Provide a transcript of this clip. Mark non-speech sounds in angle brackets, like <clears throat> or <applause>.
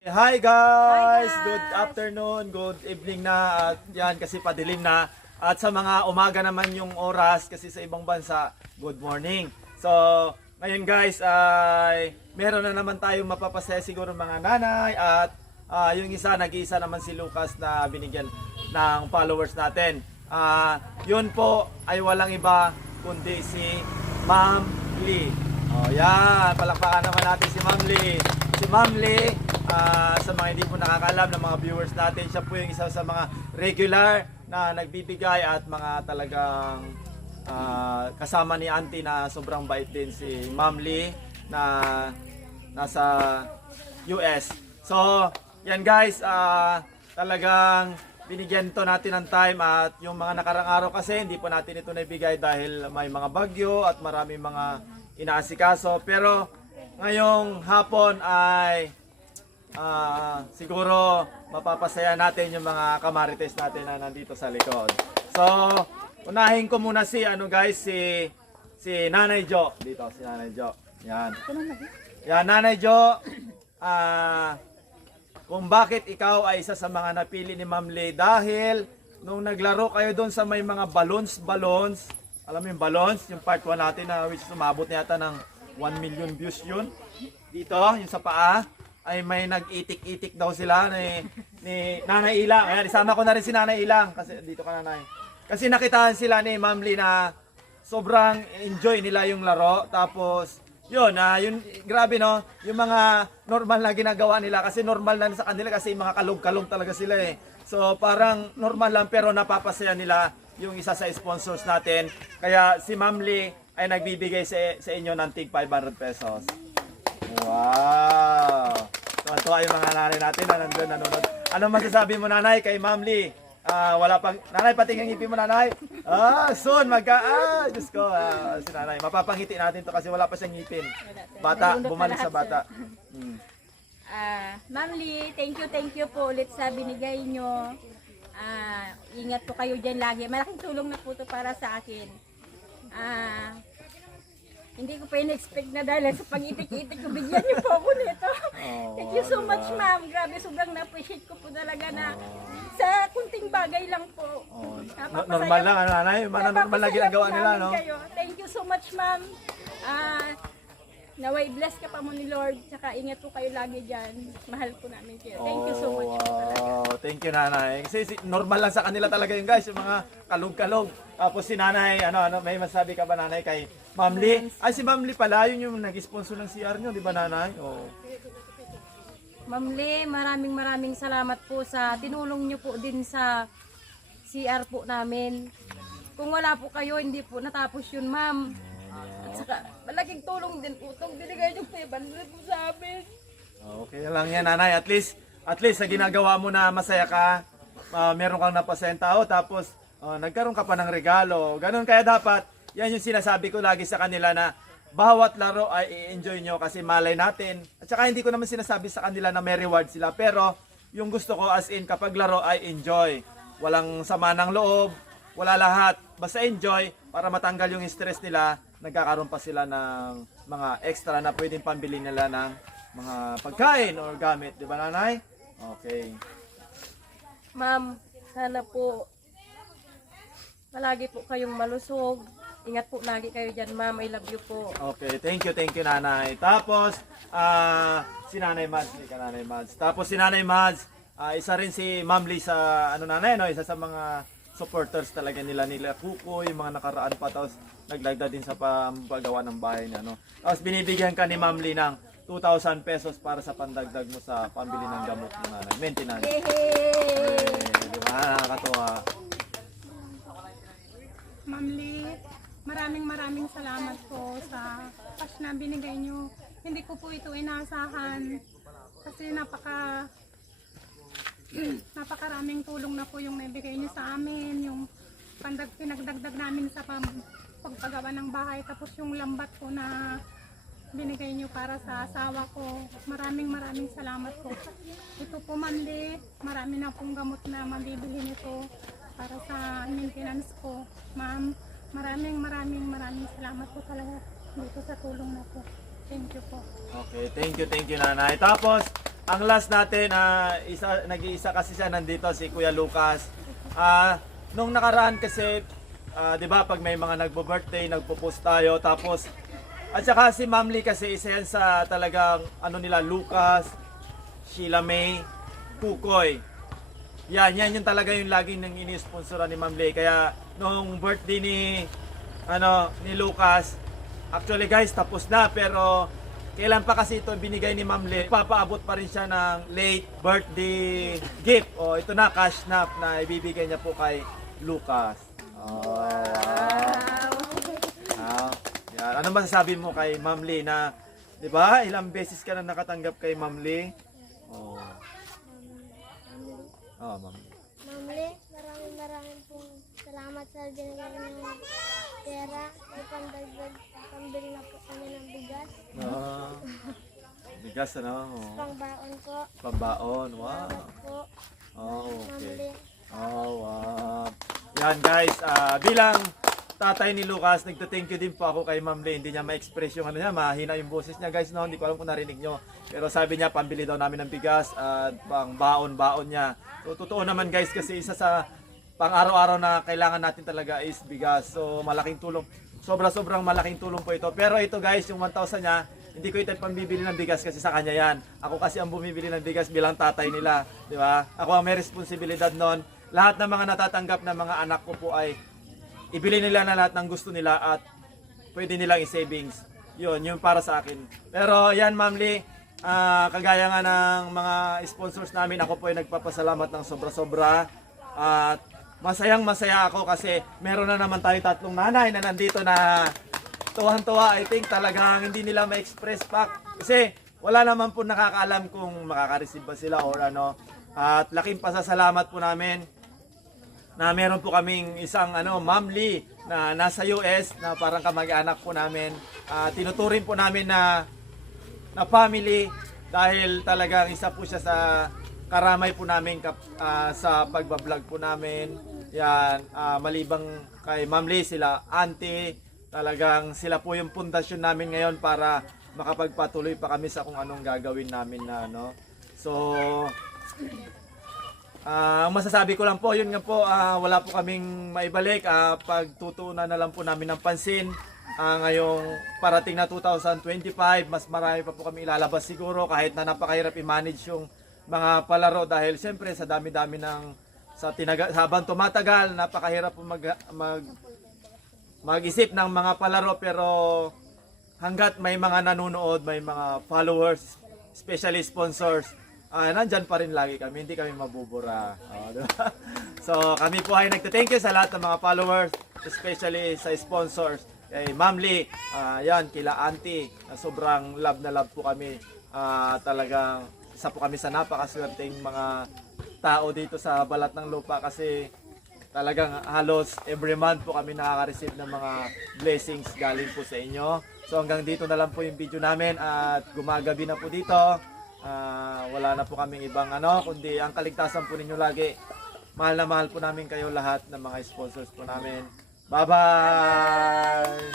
Hi guys! Hi, guys! Good afternoon, good evening na at yan kasi padilim na at sa mga umaga naman yung oras kasi sa ibang bansa, good morning. So, ngayon guys ay meron na naman tayong mapapasaya siguro mga nanay at ah, yung isa, nag-iisa naman si Lucas na binigyan ng followers natin. Ah, yun po ay walang iba kundi si Ma'am Lee. Oh, yan, palakpakan naman natin si Ma'am Lee. Si Ma'am Lee, ah, sa mga hindi po nakakalam ng mga viewers natin, siya po yung isa sa mga regular na nagbibigay at mga talagang ah, kasama ni Auntie na sobrang bait din si Ma'am Lee na nasa US. So, yan guys, ah, talagang binigyan to natin ng time at yung mga nakarang araw kasi hindi po natin ito naibigay dahil may mga bagyo at marami mga inaasikaso. Pero ngayong hapon ay ah, siguro mapapasaya natin yung mga kamarites natin na nandito sa likod. So, unahin ko muna si ano guys, si si Nanay Jo dito, si Nanay Jo. Yan. Yan, Nanay Jo. Ah, kung bakit ikaw ay isa sa mga napili ni Ma'am Lee dahil nung naglaro kayo doon sa may mga balloons, balloons, alam mo yung balloons, yung part 1 natin na which is umabot na yata ng 1 million views yun. Dito, yung sa paa, ay may nag-itik-itik daw sila ni, ni Nanay Ilang. Ayan, isama ko na rin si Nanay Ilang kasi dito ka Nanay. Kasi nakitaan sila ni Ma'am Lee na sobrang enjoy nila yung laro. Tapos, yun, ah, yun, grabe no, yung mga normal na ginagawa nila kasi normal na sa kanila kasi mga kalog-kalog talaga sila eh. So parang normal lang pero napapasaya nila yung isa sa sponsors natin. Kaya si Ma'am Lee ay nagbibigay sa, sa inyo ng tig 500 pesos. Wow! Tuwa-tuwa yung mga nanay natin na nandun nanonood. Ano masasabi mo nanay kay Ma'am Lee? Ah, wala pang nanay pati ang ngipin mo nanay. Ah, soon magka ah, Diyos ko. Ah, si nanay, mapapangiti natin to kasi wala pa siyang ngipin. Bata, bumalik sa bata. Hmm. Ah, Ma'am Lee, thank you, thank you po ulit sa binigay nyo. Ah, ingat po kayo dyan lagi. Malaking tulong na po to para sa akin. Ah, hindi ko pa in-expect na dahil sa pag-itik-itik ko, bigyan niyo po ako nito. Oh, Thank you so diba? much, ma'am. Grabe, sobrang na-appreciate ko po talaga na sa kunting bagay lang po. Oh, Napapasaya normal lang ano nanay, normal Napapasaya ginagawa po nila no. kayo. Thank you so much, ma'am. Ah, naway bless ka pa mo ni Lord. Tsaka ingat po kayo lagi dyan. Mahal po namin kayo. Thank you so much po talaga. Oh, thank you nanay. Kasi si- normal lang sa kanila talaga yung guys, yung mga kalog-kalog. Tapos si nanay, ano, ano, may masabi ka ba nanay kay Ma'am Lee? Ay, si Ma'am Lee pala, yun yung nag-sponsor ng CR nyo, di ba nanay? Oh. Ma'am Lee, maraming maraming salamat po sa tinulong niyo po din sa CR po namin. Kung wala po kayo, hindi po natapos yun, ma'am. At saka, malaking tulong din po itong binigay niyo 500 po sa amin. Okay lang yan nanay. At least, at least sa ginagawa mo na masaya ka, ah, meron kang napasayang tao, tapos ah, nagkaroon ka pa ng regalo. Ganun kaya dapat, yan yung sinasabi ko lagi sa kanila na bawat laro ay i-enjoy nyo kasi malay natin. At saka hindi ko naman sinasabi sa kanila na may reward sila. Pero yung gusto ko as in kapag laro ay enjoy. Walang sama ng loob, wala lahat. Basta enjoy para matanggal yung stress nila. Nagkakaroon pa sila ng mga extra na pwedeng pambili nila ng mga pagkain or gamit. Di ba nanay? Okay. Ma'am, sana po palagi po kayong malusog. Ingat po lagi kayo dyan, ma'am. I love you po. Okay, thank you, thank you nanay. Tapos, ah, si Nanay Mads, hindi ka Nanay Mads. Tapos si Nanay Mads, ah, isa rin si Ma'am Lee sa, ano nanay, no? isa sa mga supporters talaga nila nila Kuko, yung mga nakaraan pa, tapos nagdagdag din sa paggawa ng bahay niya, no? Tapos binibigyan ka ni Ma'am Lee ng 2,000 pesos para sa pandagdag mo sa pambili ng gamot ng nanay. Maintenance. Yay! Di ba? Nakakatuwa. Ma'am Lee, maraming maraming salamat po sa cash na binigay nyo. Hindi ko po ito inaasahan kasi napaka <clears throat> napakaraming tulong na po yung naibigay nyo sa amin, yung pandag, pinagdagdag namin sa pam, pagpagawa ng bahay, tapos yung lambat po na binigay nyo para sa asawa ko. Maraming maraming salamat po. Ito po Lee, marami na pong gamot na mabibili nito para sa maintenance ko. Ma'am, maraming maraming maraming salamat po talaga dito sa tulong na po. Thank you po. Okay, thank you, thank you nanay. Tapos, ang last natin, ah, isa, nag-iisa kasi siya nandito, si Kuya Lucas. Ah, nung nakaraan kasi, ah, di ba, pag may mga nagbo-birthday, nagpo-post tayo, tapos, at saka si Ma'am Lee kasi isa yan sa talagang, ano nila, Lucas, Sheila May, Kukoy. Yan, yan yung talaga yung laging nang ini-sponsoran ni Ma'am Lee. Kaya, nung birthday ni, ano, ni Lucas, actually guys, tapos na, pero, kailan pa kasi ito binigay ni Ma'am Lee, papaabot pa rin siya ng late birthday gift. O, ito na, cash nap na ibibigay niya po kay Lucas. Oh, wow. Ah, yan. Ano masasabi mo kay Ma'am Lee na, 'di ba? Ilang beses ka na nakatanggap kay Ma'am Lee? Oh. Oh, Ma'am. Maraming pong salamat sa binigay ng pera. May pandagdag, pambili na po kami ng bigas. Ah. Bigas ano? Oh. Pangbaon ko. Pambaon. Wow. Po, Oh, okay. Oh, wow. Yan guys, ah, bilang tatay ni Lucas, nagta-thank you din po ako kay Ma'am Lee. Hindi niya ma-express yung ano niya, mahina yung boses niya guys, no? Hindi ko alam kung narinig nyo. Pero sabi niya, pambili daw namin ng bigas at pang baon-baon niya. So, totoo naman guys, kasi isa sa pang araw-araw na kailangan natin talaga is bigas. So, malaking tulong. Sobra-sobrang malaking tulong po ito. Pero ito guys, yung 1,000 niya, hindi ko ito pambibili ng bigas kasi sa kanya yan. Ako kasi ang bumibili ng bigas bilang tatay nila. Di ba? Ako ang may responsibilidad nun. Lahat ng mga natatanggap ng mga anak ko po ay ibili nila na lahat ng gusto nila at pwede nilang i-savings. Yun, yung para sa akin. Pero yan, Ma'am Lee, ah, kagaya nga ng mga sponsors namin, ako po ay nagpapasalamat ng sobra-sobra. At masayang masaya ako kasi meron na naman tayo tatlong nanay na nandito na tuwang-tuwa. I think talagang hindi nila ma-express pa. Kasi wala naman po nakakaalam kung makaka-receive ba sila or ano. At laking pasasalamat po namin na meron po kaming isang ano, Ma'am Lee na nasa US na parang kamag-anak po namin. Ah, tinuturing po namin na na family dahil talagang isa po siya sa karamay po namin kap, ah, sa pagbablog po namin. Yan, ah, malibang kay Ma'am Lee, sila auntie, talagang sila po yung pundasyon namin ngayon para makapagpatuloy pa kami sa kung anong gagawin namin na ano. So, ang masasabi ko lang po, yun nga po, ah, wala po kaming maibalik. Ah, pagtutuunan na lang po namin ng pansin. Ah, ngayong parating na 2025, mas marami pa po kami ilalabas siguro kahit na napakahirap i-manage yung mga palaro dahil siyempre sa dami-dami ng sa tinaga, habang tumatagal, napakahirap po mag, mag mag-isip ng mga palaro pero hanggat may mga nanonood, may mga followers, especially sponsors, ah nandyan pa rin lagi kami, hindi kami mabubura. Oh, di ba? <laughs> so kami po ay nagte-thank you sa lahat ng mga followers, especially sa sponsors. Kay Ma'am Lee, ah, yan, kila Auntie, na sobrang love na love po kami. Ah, talagang isa po kami sa napakaswerteng mga tao dito sa balat ng lupa kasi talagang halos every month po kami nakaka-receive ng mga blessings galing po sa inyo. So hanggang dito na lang po yung video namin at gumagabi na po dito. Ah, wala na po kaming ibang ano, kundi ang kaligtasan po ninyo lagi. Mahal na mahal po namin kayo lahat ng mga sponsors po namin. Bye-bye!